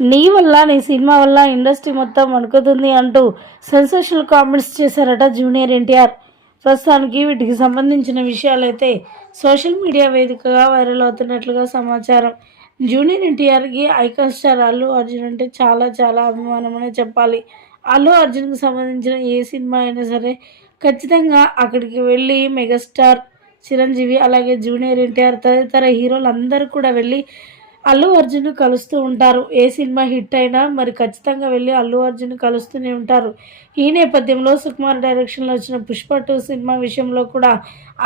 నీ వల్ల నీ సినిమా వల్ల ఇండస్ట్రీ మొత్తం వణుకుతుంది అంటూ సెన్సేషనల్ కామెంట్స్ చేశారట జూనియర్ ఎన్టీఆర్. ప్రస్తుతానికి వీటికి సంబంధించిన విషయాలైతే సోషల్ మీడియా వేదికగా వైరల్ అవుతున్నట్లుగా సమాచారం. జూనియర్ ఎన్టీఆర్కి ఐకాన్ స్టార్ అల్లు అర్జున్ అంటే చాలా చాలా అభిమానం అనే చెప్పాలి. అల్లు అర్జున్కి సంబంధించిన ఏ సినిమా అయినా సరే ఖచ్చితంగా అక్కడికి వెళ్ళి మెగాస్టార్ చిరంజీవి అలాగే జూనియర్ ఎన్టీఆర్ తదితర హీరోలు అందరూ కూడా వెళ్ళి అల్లు అర్జున్ కలుస్తూ ఉంటారు. ఏ సినిమా హిట్ అయినా మరి ఖచ్చితంగా వెళ్ళి అల్లు అర్జున్ కలుస్తూనే ఉంటారు. ఈ నేపథ్యంలో సుకుమార్ డైరెక్షన్లో వచ్చిన పుష్ప 2 సినిమా విషయంలో కూడా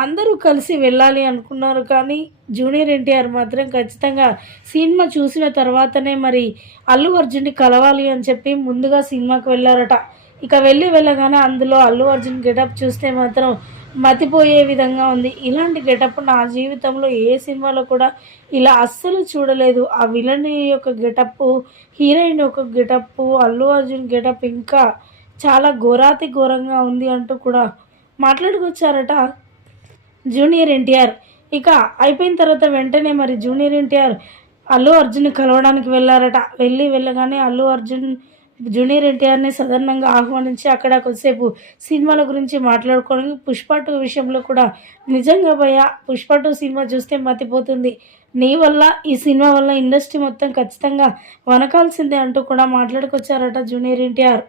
అందరూ కలిసి వెళ్ళాలి అనుకున్నారు. కానీ జూనియర్ ఎన్టీఆర్ మాత్రం ఖచ్చితంగా సినిమా చూసిన తర్వాతనే మరి అల్లు అర్జున్ని కలవాలి అని చెప్పి ముందుగా సినిమాకి వెళ్ళారట. ఇక వెళ్ళగానే అందులో అల్లు అర్జున్ గెటప్ చూస్తే మాత్రం మతిపోయే విధంగా ఉంది. ఇలాంటి గెటప్ నా జీవితంలో ఏ సినిమాలో కూడా ఇలా అస్సలు చూడలేదు. ఆ విలన్ యొక్క గెటప్పు, హీరోయిన్ యొక్క గెటప్పు, అల్లు అర్జున్ గెటప్ ఇంకా చాలా ఘోరాతి ఘోరంగా ఉంది అంటూ కూడా మాట్లాడుకొచ్చారట జూనియర్ ఎన్టీఆర్. ఇక అయిపోయిన తర్వాత వెంటనే మరి జూనియర్ ఎన్టీఆర్ అల్లు అర్జున్ని కలవడానికి వెళ్ళారట. వెళ్ళగానే అల్లు అర్జున్ జూనియర్ ఎన్టీఆర్ని సాధారణంగా ఆహ్వానించి అక్కడ కొద్దిసేపు సినిమాల గురించి మాట్లాడుకోవడం. పుష్ప 2 విషయంలో కూడా నిజంగా భయ్యా పుష్ప 2 సినిమా చూస్తే మతిపోతుంది. నీ వల్ల ఈ సినిమా వల్ల ఇండస్ట్రీ మొత్తం ఖచ్చితంగా వనకాల్సిందే అంటూ కూడా మాట్లాడుకొచ్చారట జూనియర్ ఎన్టీఆర్.